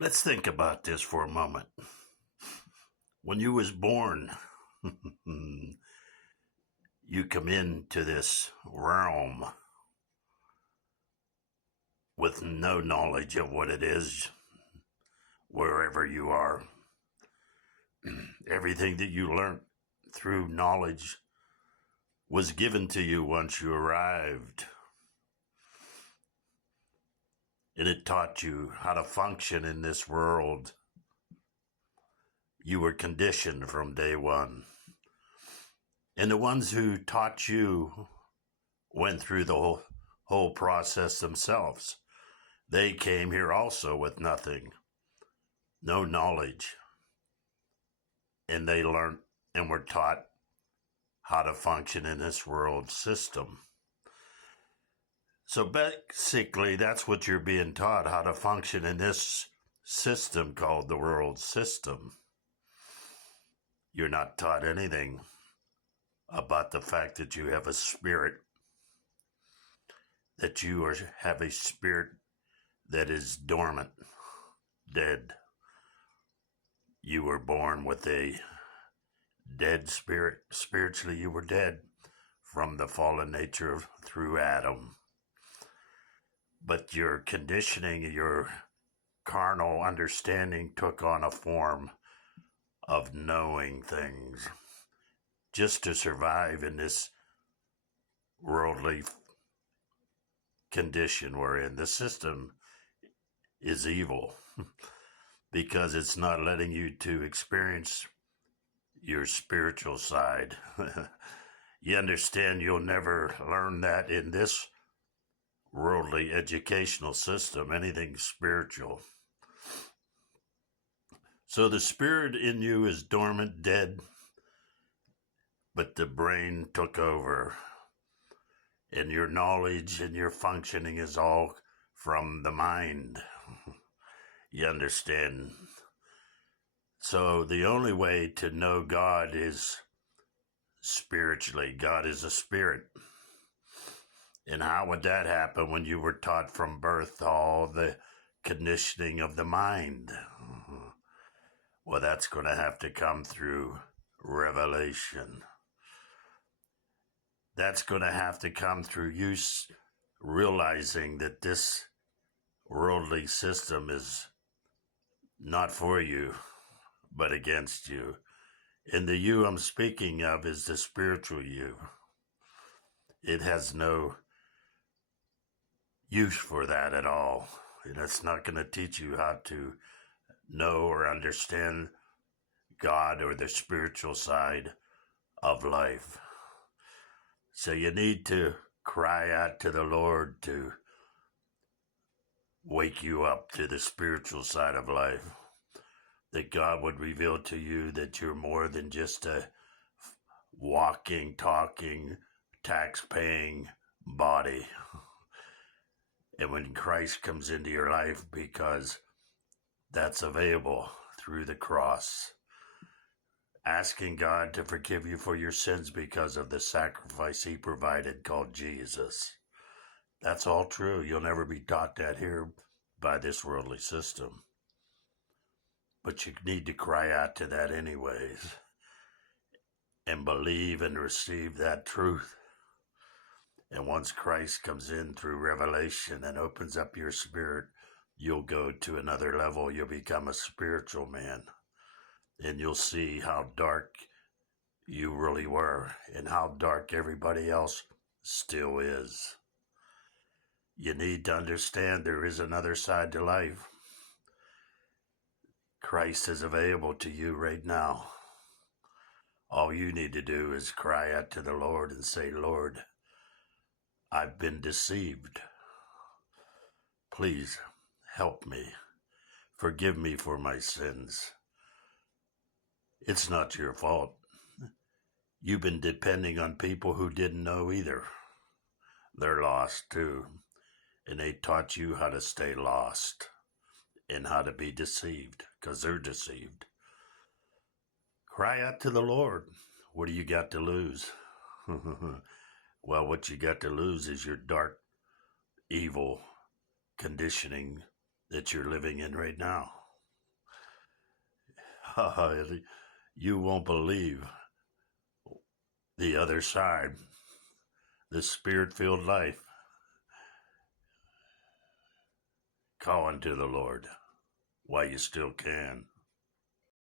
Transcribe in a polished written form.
Let's think about this for a moment. When you was born, you come into this realm with no knowledge of what it is, wherever you are. Everything that you learned through knowledge was given to you once you arrived. And it taught you how to function in this world. You were conditioned from day one. And the ones who taught you went through the whole process themselves. They came here also with nothing, no knowledge. And they learned and were taught how to function in this world system. So basically, that's what you're being taught, how to function in this system called the world system. You're not taught anything about the fact that you have a spirit, that you have a spirit that is dormant, dead. You were born with a dead spirit. Spiritually, you were dead from the fallen nature through Adam. But your conditioning, your carnal understanding took on a form of knowing things just to survive in this worldly condition we're in. The system is evil because it's not letting you to experience your spiritual side. You understand you'll never learn that in this worldly educational system, anything spiritual. So the spirit in you is dormant, dead, but the brain took over. And your knowledge and your functioning is all from the mind. You understand? So the only way to know God is spiritually. God is a spirit. And how would that happen when you were taught from birth all the conditioning of the mind? Well, that's going to have to come through revelation. That's going to have to come through you realizing that this worldly system is not for you, but against you. And the you I'm speaking of is the spiritual you. It has no use for that at all. And it's not going to teach you how to know or understand God or the spiritual side of life. So you need to cry out to the Lord to wake you up to the spiritual side of life. That God would reveal to you that you're more than just a walking, talking, tax-paying body. And when Christ comes into your life, because that's available through the cross, asking God to forgive you for your sins because of the sacrifice he provided called Jesus. That's all true. You'll never be taught that here by this worldly system. But you need to cry out to that anyways and believe and receive that truth. And once Christ comes in through revelation and opens up your spirit, you'll go to another level. You'll become a spiritual man. And you'll see how dark you really were and how dark everybody else still is. You need to understand there is another side to life. Christ is available to you right now. All you need to do is cry out to the Lord and say, Lord, I've been deceived. Please help me. Forgive me for my sins. It's not your fault. You've been depending on people who didn't know either. They're lost too. And they taught you how to stay lost and how to be deceived because they're deceived. Cry out to the Lord. What do you got to lose? Well, what you got to lose is your dark, evil conditioning that you're living in right now. You won't believe the other side, the spirit-filled life. Call unto the Lord while you still can.